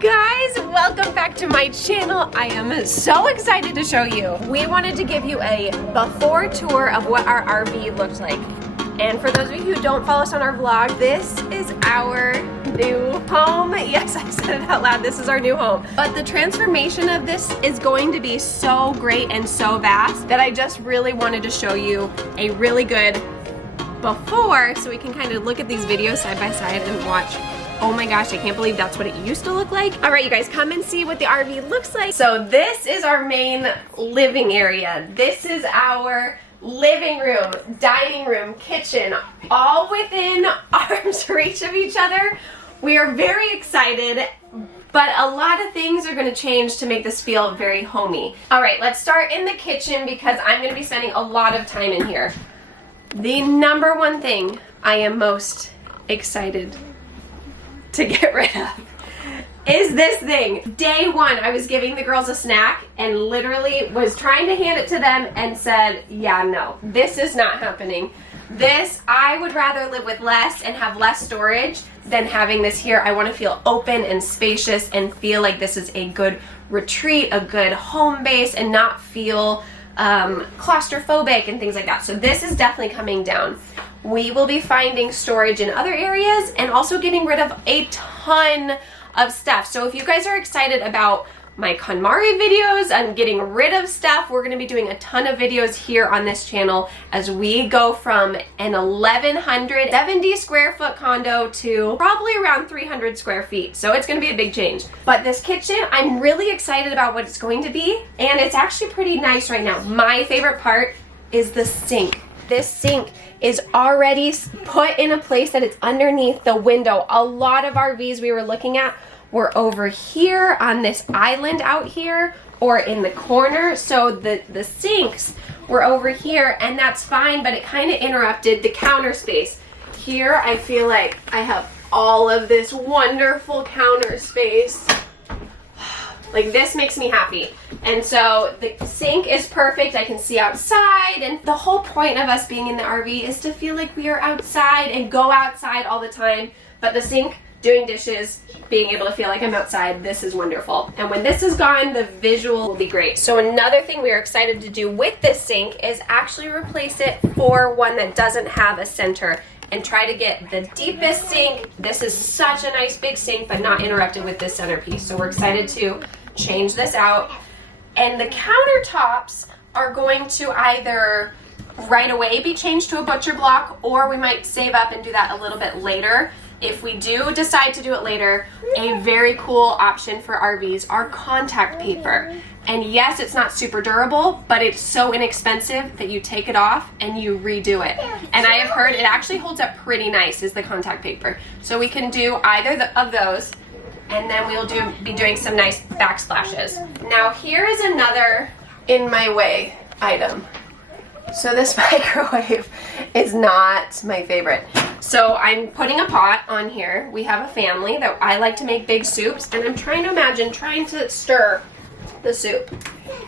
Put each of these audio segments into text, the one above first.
Guys, welcome back to my channel. I am so excited to show you. We wanted to give you a before tour of what our RV looked like. And for those of you who don't follow us on our vlog, this is our new home. Yes, I said it out loud. This is our new home. But the transformation of this is going to be so great and so vast that I just really wanted to show you a really good before so we can kind of look at these videos side by side and watch. Oh my gosh, I can't believe that's what it used to look like. All right, you guys, come and see what the RV looks like. So this is our main living area. This is our living room, dining room, kitchen, all within arm's reach of each other. We are very excited, but a lot of things are going to change to make this feel very homey. All right, let's start in the kitchen because I'm going to be spending a lot of time in here. The number one thing I am most excited to get rid of is this thing. Day one, I was giving the girls a snack and literally was trying to hand it to them and said, yeah, no, this is not happening. This, I would rather live with less and have less storage than having this here. I want to feel open and spacious and feel like this is a good retreat, a good home base, and not feel claustrophobic and things like that. So this is definitely coming down. We will be finding storage in other areas and also getting rid of a ton of stuff. So if you guys are excited about my KonMari videos and getting rid of stuff, we're going to be doing a ton of videos here on this channel as we go from an 1,170 square foot condo to probably around 300 square feet. So it's going to be a big change. But this kitchen, I'm really excited about what it's going to be, and it's actually pretty nice right now. My favorite part is the sink. This sink is already put in a place that it's underneath the window. A lot of RVs we were looking at were over here on this island out here or in the corner. So the sinks were over here, and that's fine, but it kind of interrupted the counter space. Here I feel like I have all of this wonderful counter space. Like, this makes me happy. And so the sink is perfect. I can see outside, and the whole point of us being in the RV is to feel like we are outside and go outside all the time. But the sink, doing dishes, being able to feel like I'm outside, this is wonderful. And when this is gone, the visual will be great. So another thing we are excited to do with this sink is actually replace it for one that doesn't have a center and try to get the deepest sink. This is such a nice big sink, but not interrupted with this centerpiece. So we're excited to change this out. And the countertops are going to either right away be changed to a butcher block, or we might save up and do that a little bit later. If we do decide to do it later, a very cool option for RVs are contact paper. And yes, it's not super durable, but it's so inexpensive that you take it off and you redo it. And I have heard it actually holds up pretty nice, is the contact paper. So we can do either of those, and then we'll be doing some nice backsplashes. Now here is another in my way item. So this microwave is not my favorite. So I'm putting a pot on here. We have a family that I like to make big soups, and I'm trying to imagine trying to stir the soup.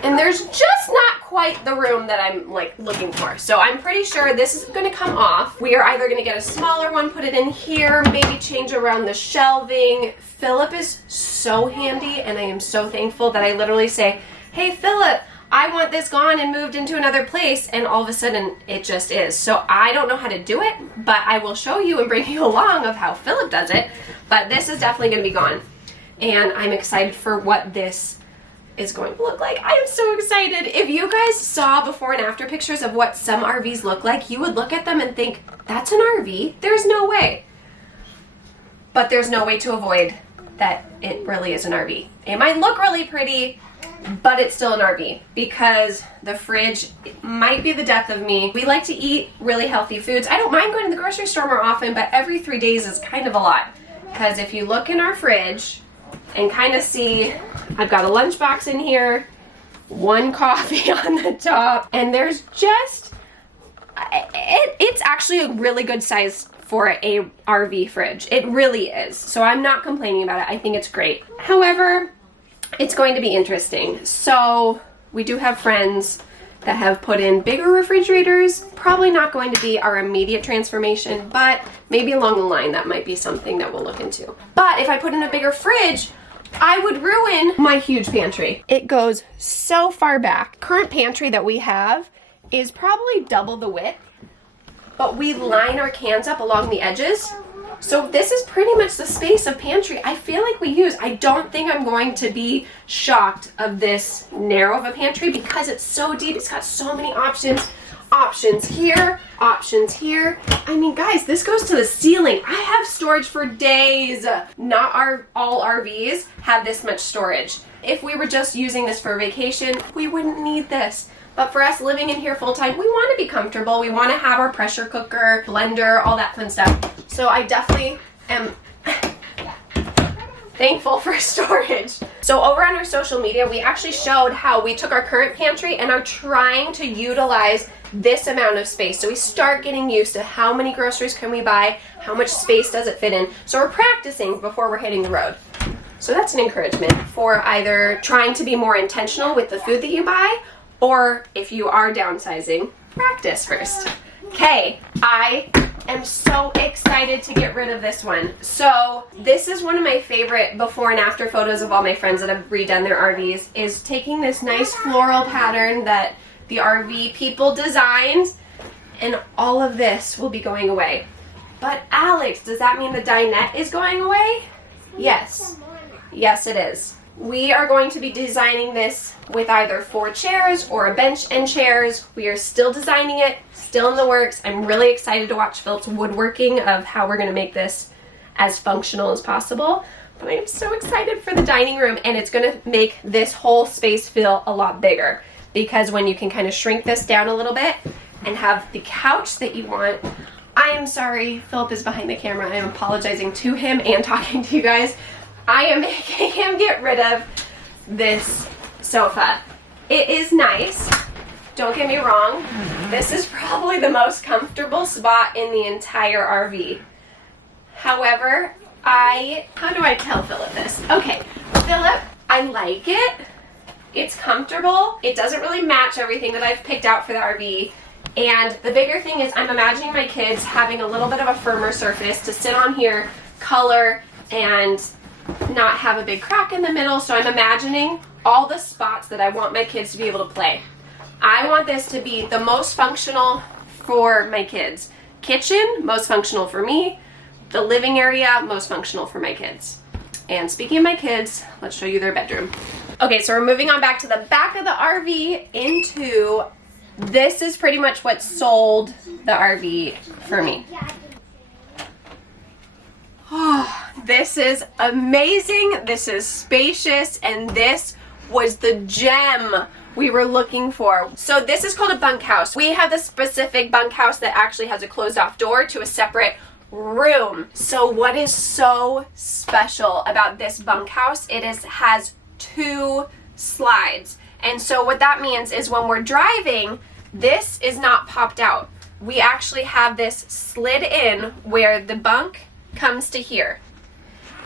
And there's just not quite the room that I'm like looking for. So I'm pretty sure this is gonna come off. We are either gonna get a smaller one, put it in here, maybe change around the shelving. Philip is so handy, and I am so thankful that I literally say, hey Philip, I want this gone and moved into another place, and all of a sudden it just is. So I don't know how to do it, but I will show you and bring you along of how Philip does it. But this is definitely gonna be gone. And I'm excited for what this is going to look like. I am so excited. If you guys saw before and after pictures of what some RVs look like, you would look at them and think, that's an RV? There's no way. But there's no way to avoid that it really is an RV. It might look really pretty, but it's still an RV because the fridge might be the death of me. We like to eat really healthy foods. I don't mind going to the grocery store more often, but every 3 days is kind of a lot. Because if you look in our fridge and kind of see, I've got a lunchbox in here, one coffee on the top, and there's just, it's actually a really good size for a RV fridge. It really is. So I'm not complaining about it. I think it's great. However, it's going to be interesting. So we do have friends that have put in bigger refrigerators. Probably not going to be our immediate transformation, but maybe along the line that might be something that we'll look into. But if I put in a bigger fridge, I would ruin my huge pantry. It goes so far back. Current pantry that we have is probably double the width, but we line our cans up along the edges. So this is pretty much the space of pantry I feel like we use. I don't think I'm going to be shocked of this narrow of a pantry because it's so deep. It's got so many options. Options here, options here. I mean, guys, this goes to the ceiling. I have storage for days. Not all RVs have this much storage. If we were just using this for vacation, we wouldn't need this. But for us living in here full time, we want to be comfortable. We want to have our pressure cooker, blender, all that fun stuff. So I definitely am thankful for storage. So over on our social media, we actually showed how we took our current pantry and are trying to utilize this amount of space. So we start getting used to how many groceries can we buy, how much space does it fit in. So we're practicing before we're hitting the road. So that's an encouragement for either trying to be more intentional with the food that you buy, or if you are downsizing, practice first. Okay, I am so excited to get rid of this one. So this is one of my favorite before and after photos of all my friends that have redone their RVs, is taking this nice floral pattern that the RV people designed, and all of this will be going away. But Alex, does that mean the dinette is going away? Yes. Yes, it is. We are going to be designing this with either 4 chairs or a bench and chairs. We are still designing it, still in the works. I'm really excited to watch Philip's woodworking of how we're going to make this as functional as possible. But I am so excited for the dining room, and it's going to make this whole space feel a lot bigger, because when you can kind of shrink this down a little bit and have the couch that you want. I am sorry, Philip is behind the camera. I am apologizing to him and talking to you guys. I am making him get rid of this sofa. It is nice, don't get me wrong. This is probably the most comfortable spot in the entire RV. However, how do I tell Philip this? Okay, Philip, I like it. It's comfortable. It doesn't really match everything that I've picked out for the RV. And the bigger thing is I'm imagining my kids having a little bit of a firmer surface to sit on here, color, and not have a big crack in the middle. So I'm imagining all the spots that I want my kids to be able to play. I want this to be the most functional for my kids. Kitchen, most functional for me. The living area, most functional for my kids. And speaking of my kids, let's show you their bedroom. Okay, so we're moving on back to the back of the RV into, this is pretty much what sold the RV for me. Oh, this is amazing. This is spacious, and this was the gem we were looking for. So this is called a bunkhouse. We have the specific bunkhouse that actually has a closed off door to a separate room. So what is so special about this bunkhouse? It has 2 slides. And so what that means is when we're driving, this is not popped out. We actually have this slid in where the bunk comes to here.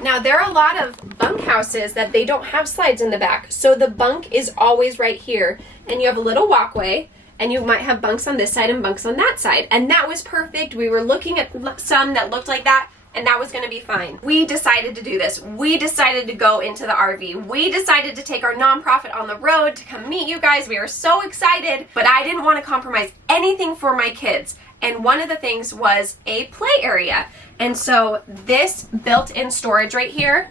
Now there are a lot of bunkhouses that they don't have slides in the back. So the bunk is always right here, and you have a little walkway, and you might have bunks on this side and bunks on that side. And that was perfect. We were looking at some that looked like that, and that was going to be fine. We decided to do this. We decided to go into the RV. We decided to take our nonprofit on the road to come meet you guys. We were so excited, but I didn't want to compromise anything for my kids. And one of the things was a play area. And so this built-in storage right here,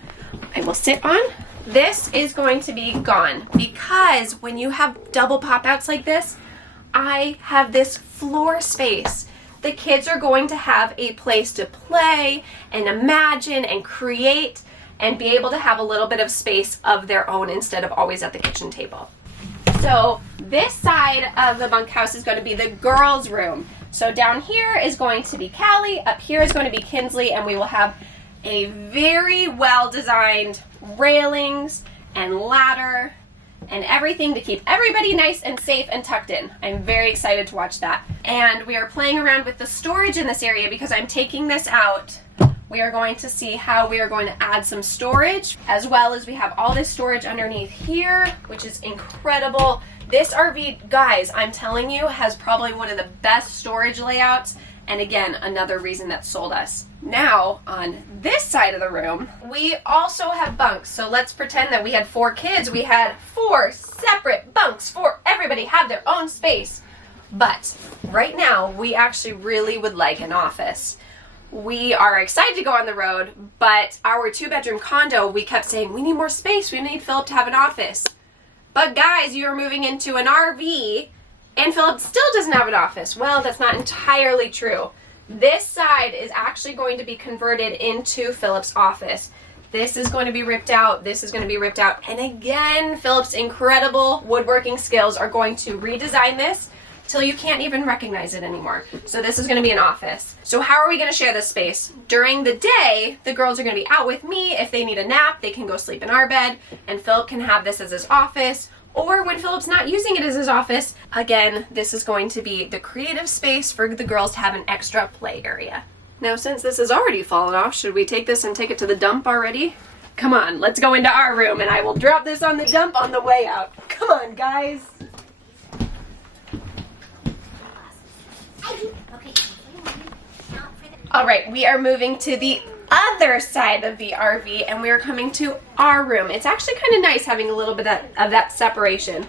I will sit on. This is going to be gone, because when you have double pop-outs like this, I have this floor space. The kids are going to have a place to play and imagine and create and be able to have a little bit of space of their own instead of always at the kitchen table. So this side of the bunkhouse is going to be the girls' room. So down here is going to be Callie, up here is going to be Kinsley, and we will have a very well-designed railings and ladder and everything to keep everybody nice and safe and tucked in. I'm very excited to watch that. And we are playing around with the storage in this area because I'm taking this out. We are going to see how we are going to add some storage, as well as we have all this storage underneath here, which is incredible. This RV, guys, I'm telling you, has probably one of the best storage layouts And again, another reason that sold us. Now, on this side of the room, we also have bunks. So let's pretend that we had 4 kids. We had 4 separate bunks for everybody have their own space. But right now, we actually really would like an office. We are excited to go on the road, but our 2-bedroom condo, we kept saying, we need more space. We need Philip to have an office. But guys, you are moving into an RV, and Philip still doesn't have an office. Well, that's not entirely true. This side is actually going to be converted into Philip's office. This is going to be ripped out. This is going to be ripped out. And again, Philip's incredible woodworking skills are going to redesign this till you can't even recognize it anymore. So this is going to be an office. So how are we going to share this space? During the day, the girls are going to be out with me. If they need a nap, they can go sleep in our bed, and Philip can have this as his office. Or when Philip's not using it as his office, again, this is going to be the creative space for the girls to have an extra play area. Now, since this has already fallen off, should we take this and take it to the dump already? Come on, let's go into our room and I will drop this on the dump on the way out. Come on, guys. All right, we are moving to the other side of the RV and we are coming to our room. It's actually kind of nice having a little bit of that separation.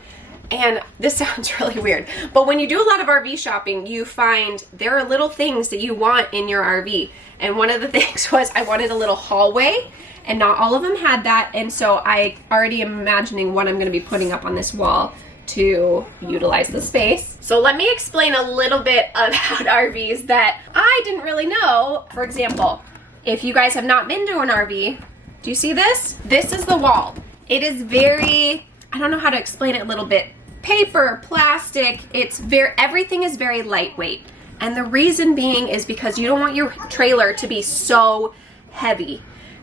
And this sounds really weird, but when you do a lot of RV shopping, you find there are little things that you want in your RV. And one of the things was I wanted a little hallway, and not all of them had that. And so I already am imagining what I'm going to be putting up on this wall to utilize the space. So let me explain a little bit about RVs that I didn't really know. For example, if you guys have not been to an RV, do you see this? This is the wall. It is very, I don't know how to explain it a little bit. Paper, plastic, everything is very lightweight. And the reason being is because you don't want your trailer to be so heavy.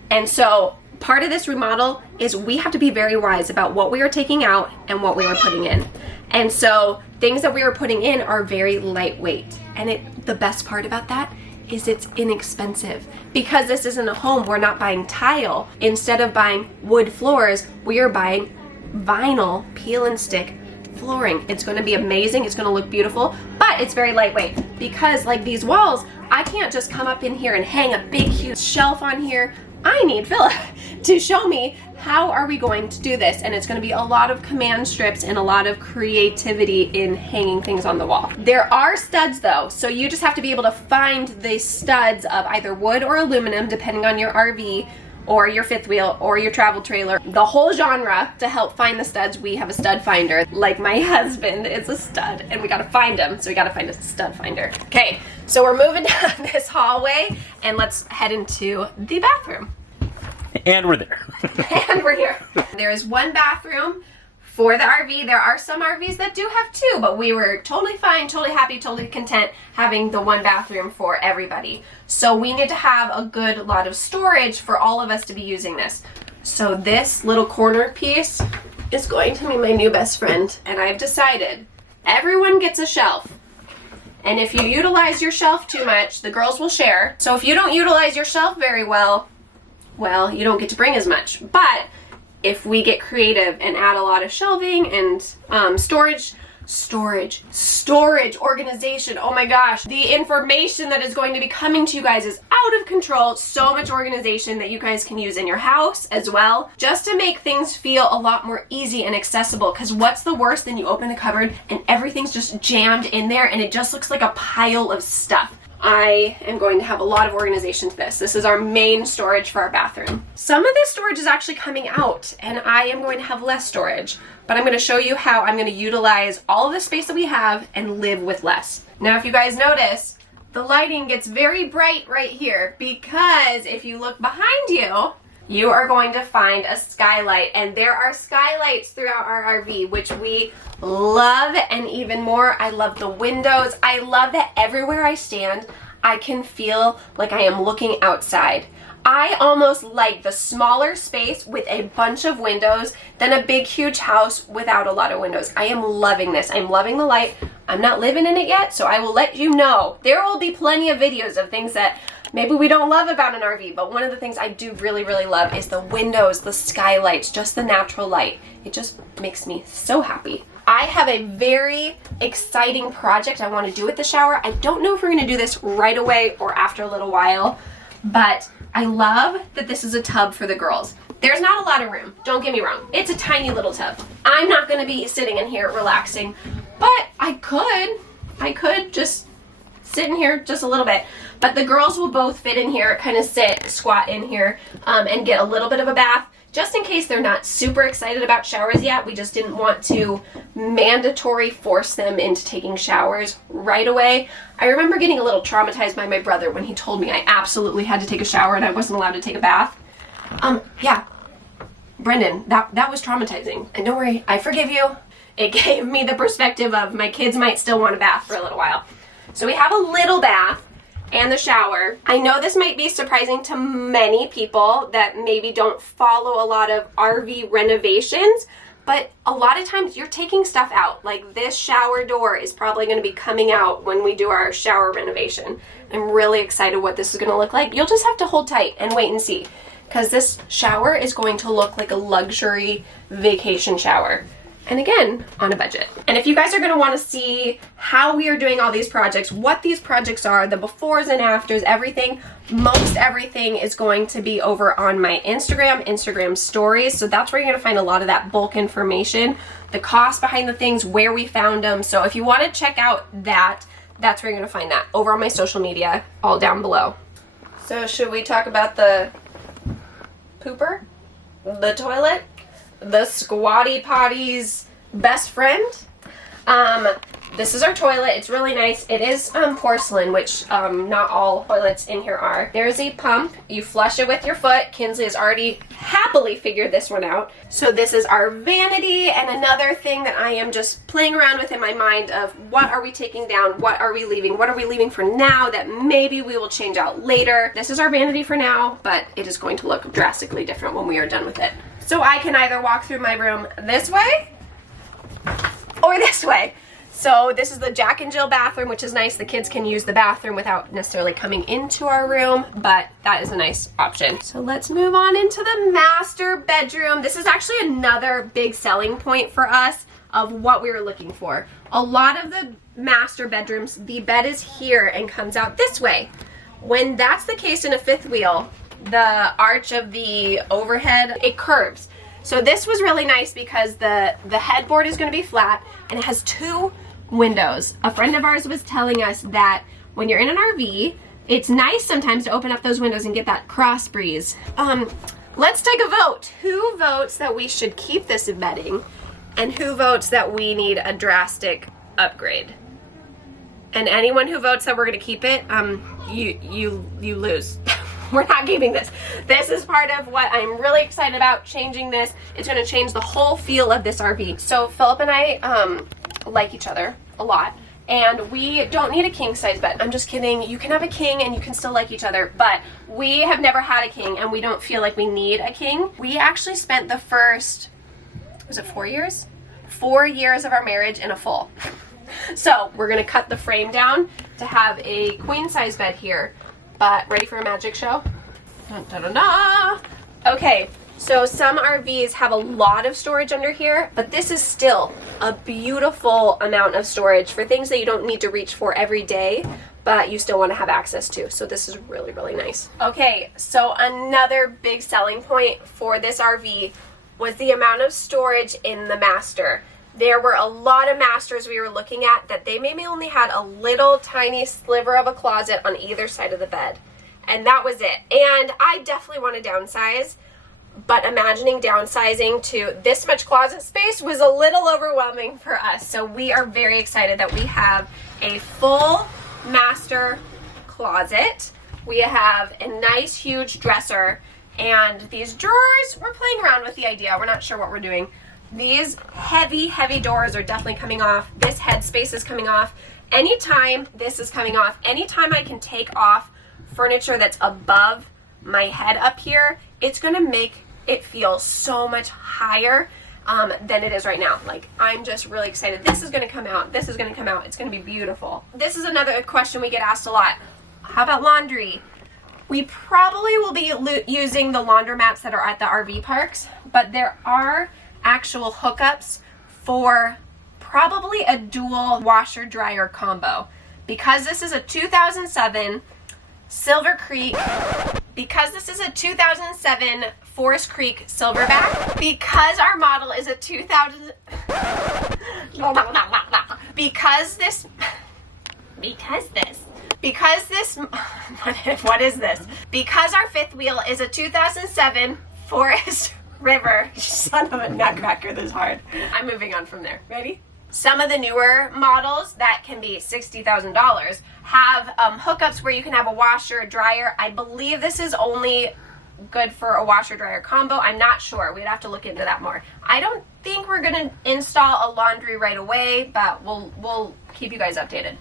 And so part of this remodel is we have to be very wise about what we are taking out and what we are putting in. And so things that we are putting in are very lightweight. And the best part about that is it's inexpensive. Because this isn't a home, we're not buying tile. Instead of buying wood floors, we are buying vinyl peel and stick flooring. It's going to be amazing. It's going to look beautiful, but it's very lightweight because like these walls, I can't just come up in here and hang a big huge shelf on here. I need Philip to show me how are we going to do this, and it's going to be a lot of command strips and a lot of creativity in hanging things on the wall. There are studs though, so you just have to be able to find the studs of either wood or aluminum depending on your RV or your fifth wheel or your travel trailer, the whole genre. To help find the studs, we have a stud finder. Like my husband is a stud and we gotta find him, so we gotta find a stud finder. Okay, so we're moving down this hallway and let's head into the bathroom. And we're there. And we're here. There is one bathroom for the RV. There are some RVs that do have 2, but we were totally fine, totally happy, totally content having the one bathroom for everybody. So we need to have a good lot of storage for all of us to be using this. So this little corner piece is going to be my new best friend, and I've decided everyone gets a shelf. And if you utilize your shelf too much, the girls will share. So if you don't utilize your shelf very well, you don't get to bring as much. But if we get creative and add a lot of shelving and storage, organization, oh my gosh, the information that is going to be coming to you guys is out of control. So much organization that you guys can use in your house as well, just to make things feel a lot more easy and accessible. Because what's the worst than you open a cupboard and everything's just jammed in there and it just looks like a pile of stuff. I am going to have a lot of organization to this. This is our main storage for our bathroom. Some of this storage is actually coming out and I am going to have less storage, but I'm going to show you how I'm going to utilize all of the space that we have and live with less. Now, if you guys notice, the lighting gets very bright right here because if you look behind you, you are going to find a skylight, and there are skylights throughout our RV, which we love. And even more, I love the windows. I love that everywhere I stand, I can feel like I am looking outside. I almost like the smaller space with a bunch of windows than a big, huge house without a lot of windows. I am loving this. I'm loving the light. I'm not living in it yet, so I will let you know. There will be plenty of videos of things that maybe we don't love about an RV, but one of the things I do really, really love is the windows, the skylights, just the natural light. It just makes me so happy. I have a very exciting project I want to do with the shower. I don't know if we're going to do this right away or after a little while, but I love that this is a tub for the girls. There's not a lot of room, don't get me wrong. It's a tiny little tub. I'm not going to be sitting in here relaxing, but I could just sit in here just a little bit. But the girls will both fit in here, kind of sit, squat in here, and get a little bit of a bath. Just in case they're not super excited about showers yet, we just didn't want to mandatory force them into taking showers right away. I remember getting a little traumatized by my brother when he told me I absolutely had to take a shower and I wasn't allowed to take a bath. Yeah, Brendan, that was traumatizing. And don't worry, I forgive you. It gave me the perspective of my kids might still want a bath for a little while. So we have a little bath and the shower. I know this might be surprising to many people that maybe don't follow a lot of RV renovations, but a lot of times you're taking stuff out. Like this shower door is probably going to be coming out when we do our shower renovation. I'm really excited what this is going to look like. You'll just have to hold tight and wait and see, because this shower is going to look like a luxury vacation shower. And again, on a budget. And if you guys are gonna wanna see how we are doing all these projects, what these projects are, the befores and afters, everything, most everything is going to be over on my Instagram stories. So that's where you're gonna find a lot of that bulk information, the cost behind the things, where we found them. So if you wanna check out that, that's where you're gonna find that, over on my social media, all down below. So should we talk about the pooper? The toilet? The squatty potty's best friend. This is our toilet. It's really nice. It is porcelain, which not all toilets in here are. There's a pump. You flush it with your foot. Kinsley has already happily figured this one out. So this is our vanity, and another thing that I am just playing around with in my mind of what are we taking down, what are we leaving for now that maybe we will change out later. This is our vanity for now, but it is going to look drastically different when we are done with it. So I can either walk through my room this way or this way. So this is the Jack and Jill bathroom, which is nice. The kids can use the bathroom without necessarily coming into our room, but that is a nice option. So let's move on into the master bedroom. This is actually another big selling point for us of what we were looking for. A lot of the master bedrooms, the bed is here and comes out this way. When that's the case in a fifth wheel, the arch of the overhead, it curves. So this was really nice because the headboard is going to be flat and it has two windows. A friend of ours was telling us that when you're in an RV, it's nice sometimes to open up those windows and get that cross breeze. Let's take a vote. Who votes that we should keep this bedding, and who votes that we need a drastic upgrade? And anyone who votes that we're going to keep it, you lose. We're not keeping this. This is part of what I'm really excited about, changing this. It's going to change the whole feel of this RV. So Philip and I like each other a lot, and we don't need a king size bed. I'm just kidding. You can have a king and you can still like each other, but we have never had a king and we don't feel like we need a king. We actually spent the first, was it 4 years? 4 years of our marriage in a full. So we're going to cut the frame down to have a queen size bed here. But ready for a magic show? Dun, dun, dun, dun. Okay, so some RVs have a lot of storage under here, but this is still a beautiful amount of storage for things that you don't need to reach for every day, but you still want to have access to. So this is really, really nice. Okay, so another big selling point for this RV was the amount of storage in the master. There were a lot of masters we were looking at that they maybe only had a little tiny sliver of a closet on either side of the bed. And that was it. And I definitely want to downsize, but imagining downsizing to this much closet space was a little overwhelming for us. So we are very excited that we have a full master closet. We have a nice huge dresser, and these drawers, we're playing around with the idea. We're not sure what we're doing. These heavy doors are definitely coming off. This headspace is coming off. Anytime this is coming off, anytime I can take off furniture that's above my head up here, it's gonna make it feel so much higher than it is right now. Like, I'm just really excited. This is gonna come out. This is gonna come out. It's gonna be beautiful. This is another question we get asked a lot. How about laundry? We probably will be using the laundromats that are at the RV parks, but there are actual hookups for probably a dual washer dryer combo. Because this is a 2007 Silver Creek, because this is a 2007 Forest Creek Silverback, because our model is a 2000, because this, what is this? Because our fifth wheel is a 2007 Forest River, son of a nutcracker, this is hard. I'm moving on from there. Ready? Some of the newer models that can be $60,000 have hookups where you can have a washer, dryer. I believe this is only good for a washer dryer combo. I'm not sure. We'd have to look into that more. I don't think we're gonna install a laundry right away, but we'll keep you guys updated.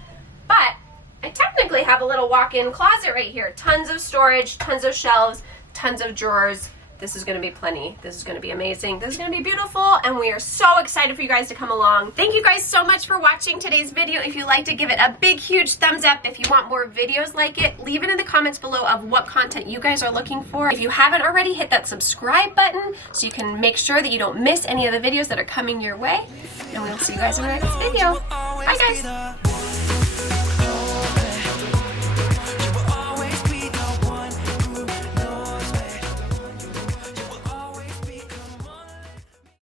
But I technically have a little walk-in closet right here. Tons of storage, tons of shelves, tons of drawers. This is going to be plenty. This is going to be amazing. This is going to be beautiful, and we are so excited for you guys to come along. Thank you guys so much for watching today's video. If you liked it, give it a big, huge thumbs up. If you want more videos like it, leave it in the comments below of what content you guys are looking for. If you haven't already, hit that subscribe button so you can make sure that you don't miss any of the videos that are coming your way. And we'll see you guys in the next video. Bye, guys.